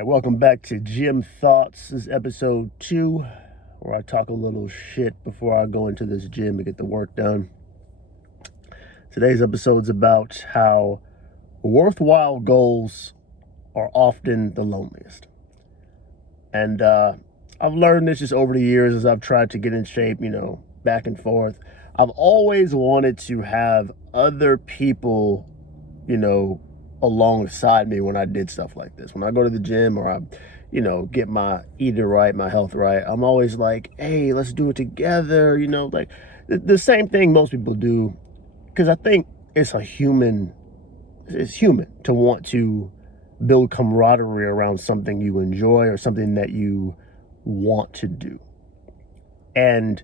right, welcome back to Gym Thoughts. This is episode 2, where I talk a little shit before I go into this gym to get the work done. Today's episode's about how worthwhile goals are often the loneliest. And I've learned this just over the years as I've tried to get in shape, back and forth. I've always wanted to have other people, alongside me when I did stuff like this. When I go to the gym or I, get my eating right, my health right, I'm always like, hey, let's do it together, like the same thing most people do. Because I think it's human to want to build camaraderie around something you enjoy or something that you want to do. And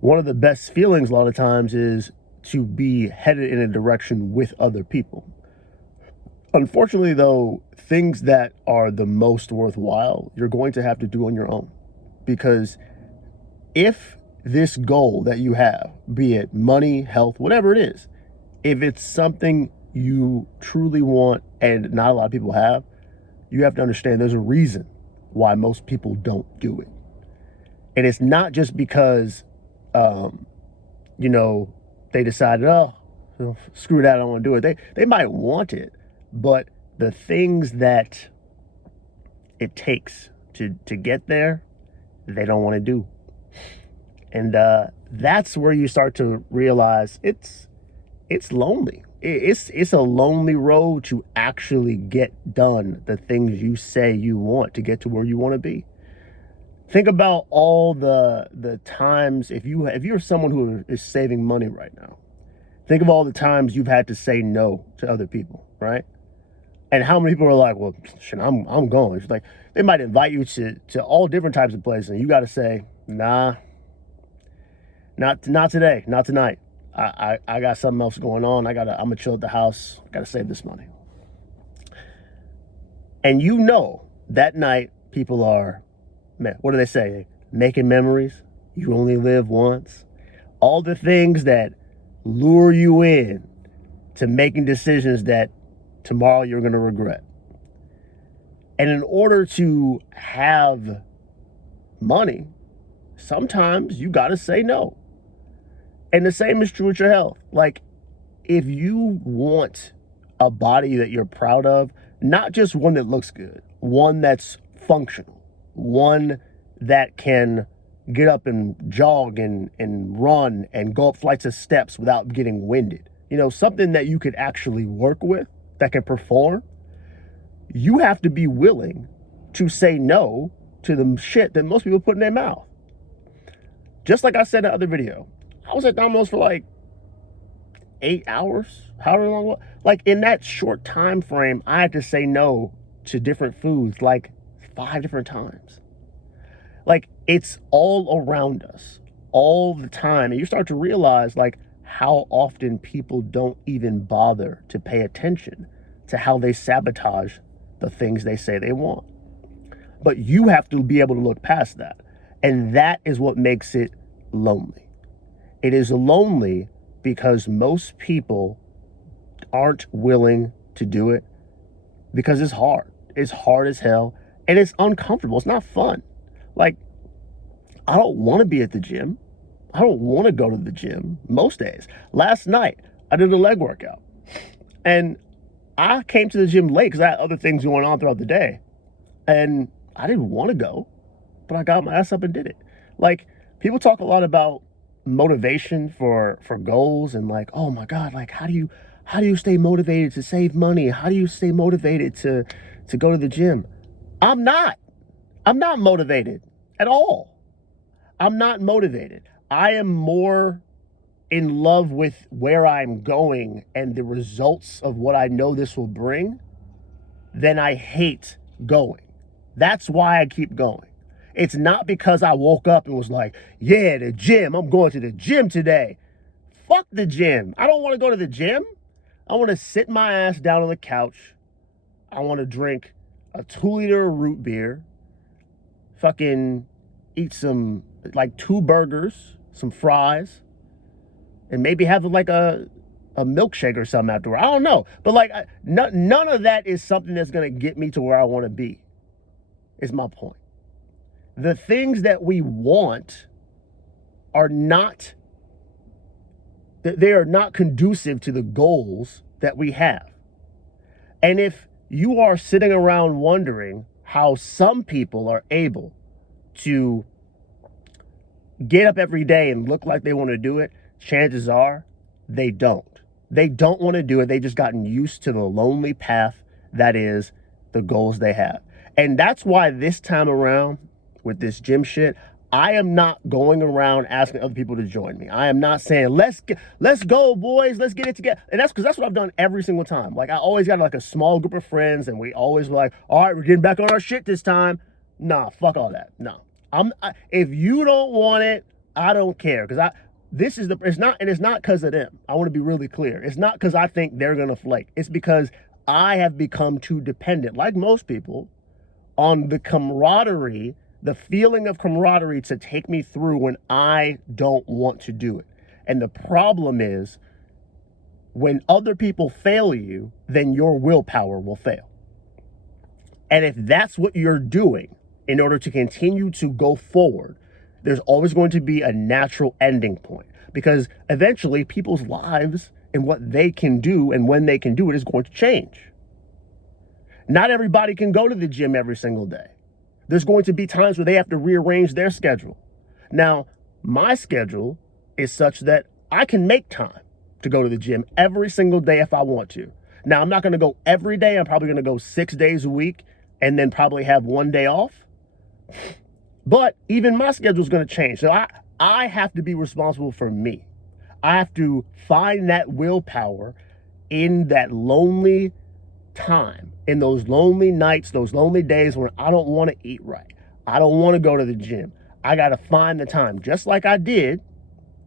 one of the best feelings a lot of times is to be headed in a direction with other people. Unfortunately, though, things that are the most worthwhile, you're going to have to do on your own. Because if this goal that you have, be it money, health, whatever it is, if it's something you truly want and not a lot of people have, you have to understand there's a reason why most people don't do it. And it's not just because, they decided, screw that, I don't want to do it. They might want it, but the things that it takes to get there, they don't want to do. And that's where you start to realize it's lonely. It's a lonely road to actually get done the things you say you want to get to where you want to be. Think about all the times, if you're someone who is saving money right now, think of all the times you've had to say no to other people, right? And how many people are like, well, shit, I'm going. It's like they might invite you to all different types of places, and you got to say, nah, not today, not tonight. I got something else going on. I'm gonna chill at the house. I gotta save this money. And that night people are, man, what do they say? Making memories. You only live once. All the things that lure you in to making decisions that tomorrow you're going to regret. And in order to have money, sometimes you got to say no. And the same is true with your health. Like, if you want a body that you're proud of, not just one that looks good, one that's functional, one that can get up and jog and run and go up flights of steps without getting winded, something that you could actually work with, that can perform, you have to be willing to say no to the shit that most people put in their mouth. Just like I said in the other video, I was at Domino's for like 8 hours, however long. Like, in that short time frame, I had to say no to different foods like 5 different times. Like, it's all around us all the time. And you start to realize like how often people don't even bother to pay attention to how they sabotage the things they say they want. But you have to be able to look past that. And that is what makes it lonely. It is lonely because most people aren't willing to do it because it's hard. It's hard as hell and it's uncomfortable. It's not fun. Like, I don't want to be at the gym. I don't want to go to the gym most days. Last night, I did a leg workout. And I came to the gym late because I had other things going on throughout the day. And I didn't want to go, but I got my ass up and did it. Like, people talk a lot about motivation for goals and like, oh my God, like how do you stay motivated to save money? How do you stay motivated to go to the gym? I'm not motivated at all. I'm not motivated. I am more in love with where I'm going and the results of what I know this will bring than I hate going. That's why I keep going. It's not because I woke up and was like, yeah, the gym, I'm going to the gym today. Fuck the gym. I don't want to go to the gym. I want to sit my ass down on the couch. I want to drink a 2-liter root beer, fucking eat some, like 2 burgers, some fries, and maybe have like a a milkshake or something afterward. I don't know. But like, none of that is something that's going to get me to where I want to be, is my point. The things that we want are not, they are not conducive to the goals that we have. And if you are sitting around wondering how some people are able to get up every day and look like they want to do it, chances are they don't. They don't want to do it. They just gotten used to the lonely path that is the goals they have. And that's why this time around with this gym shit, I am not going around asking other people to join me. I am not saying, let's go, boys, let's get it together. And that's because that's what I've done every single time. Like, I always got like a small group of friends, and we always were like, all right, we're getting back on our shit this time. Nah, fuck all that. No. If you don't want it, I don't care. Because it's not because of them. I want to be really clear. It's not because I think they're going to flake. It's because I have become too dependent, like most people, on the camaraderie, the feeling of camaraderie to take me through when I don't want to do it. And the problem is, when other people fail you, then your willpower will fail. And if that's what you're doing in order to continue to go forward, there's always going to be a natural ending point, because eventually people's lives and what they can do and when they can do it is going to change. Not everybody can go to the gym every single day. There's going to be times where they have to rearrange their schedule. Now, my schedule is such that I can make time to go to the gym every single day if I want to. Now, I'm not going to go every day. I'm probably going to go 6 days a week and then probably have 1 day off. But even my schedule is going to change. So I have to be responsible for me. I have to find that willpower in that lonely time, in those lonely nights, those lonely days when I don't want to eat right. I don't want to go to the gym. I got to find the time, just like I did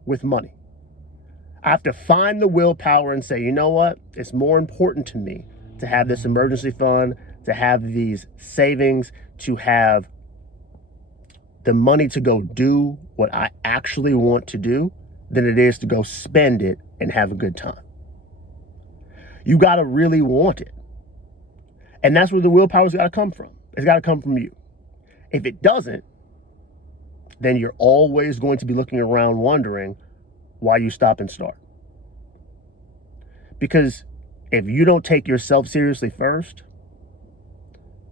with money. I have to find the willpower and say, you know what? It's more important to me to have this emergency fund, to have these savings, to have the money to go do what I actually want to do than it is to go spend it and have a good time. You got to really want it. And that's where the willpower's got to come from. It's got to come from you. If it doesn't, then you're always going to be looking around wondering why you stop and start. Because if you don't take yourself seriously first,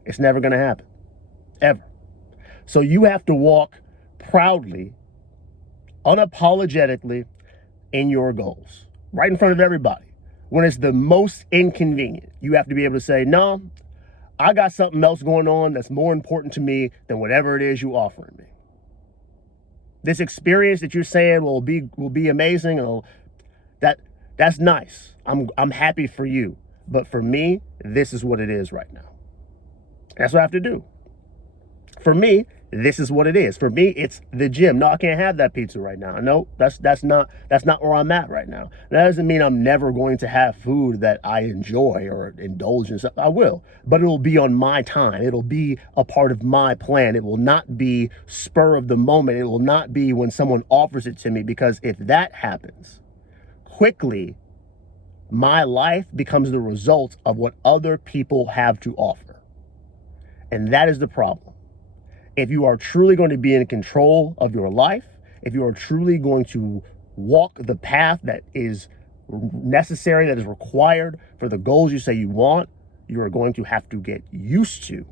it's never going to happen. Ever. So you have to walk proudly, unapologetically in your goals, right in front of everybody. When it's the most inconvenient, you have to be able to say, no, I got something else going on that's more important to me than whatever it is you offering me. This experience that you're saying will be amazing, and that's nice. I'm happy for you. But for me, this is what it is right now. That's what I have to do. For me, this is what it is. For me, it's the gym. No, I can't have that pizza right now. No, that's not where I'm at right now. That doesn't mean I'm never going to have food that I enjoy or indulge in. I will, but it will be on my time. It'll be a part of my plan. It will not be spur of the moment. It will not be when someone offers it to me, because if that happens, quickly, my life becomes the result of what other people have to offer. And that is the problem. If you are truly going to be in control of your life, if you are truly going to walk the path that is necessary, that is required for the goals you say you want, you are going to have to get used to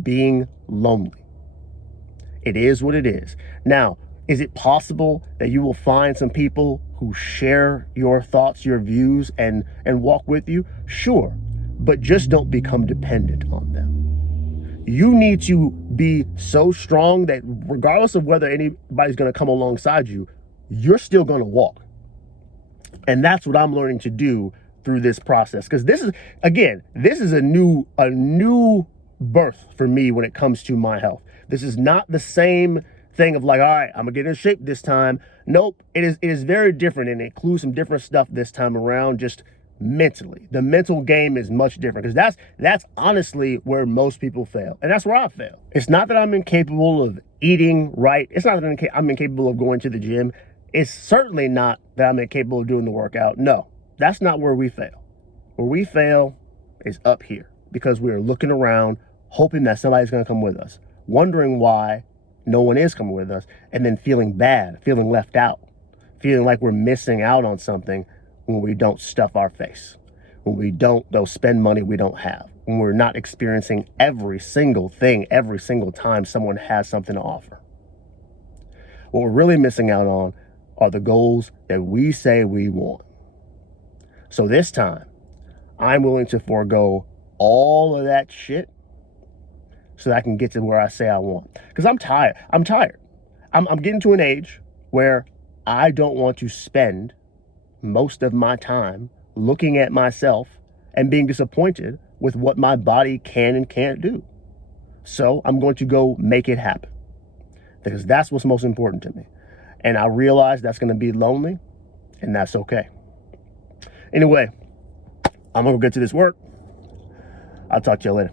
being lonely. It is what it is. Now, is it possible that you will find some people who share your thoughts, your views, and walk with you? Sure, but just don't become dependent on them. You need to be so strong that regardless of whether anybody's going to come alongside you, you're still going to walk. And that's what I'm learning to do through this process. Because this is a new birth for me when it comes to my health. This is not the same thing of like, all right, I'm going to get in shape this time. Nope, it is very different, and it includes some different stuff this time around, just mentally. The mental game is much different, because that's honestly where most people fail, and that's where I fail. It's not that I'm incapable of eating right. It's not that I'm incapable of going to the gym. It's certainly not that I'm incapable of doing the workout. No, That's not where we fail. Where we fail is up here, because we are looking around, hoping that somebody's going to come with us, wondering why no one is coming with us, and then feeling bad, feeling left out, feeling like we're missing out on something when we don't stuff our face, when we don't spend money we don't have, when we're not experiencing every single thing every single time someone has something to offer. What we're really missing out on are the goals that we say we want. So this time, I'm willing to forego all of that shit so that I can get to where I say I want. Because I'm tired. I'm getting to an age where I don't want to spend most of my time looking at myself and being disappointed with what my body can and can't do. So I'm going to go make it happen, because that's what's most important to me. And I realize that's going to be lonely, and that's okay. Anyway, I'm going to go get to this work. I'll talk to you later.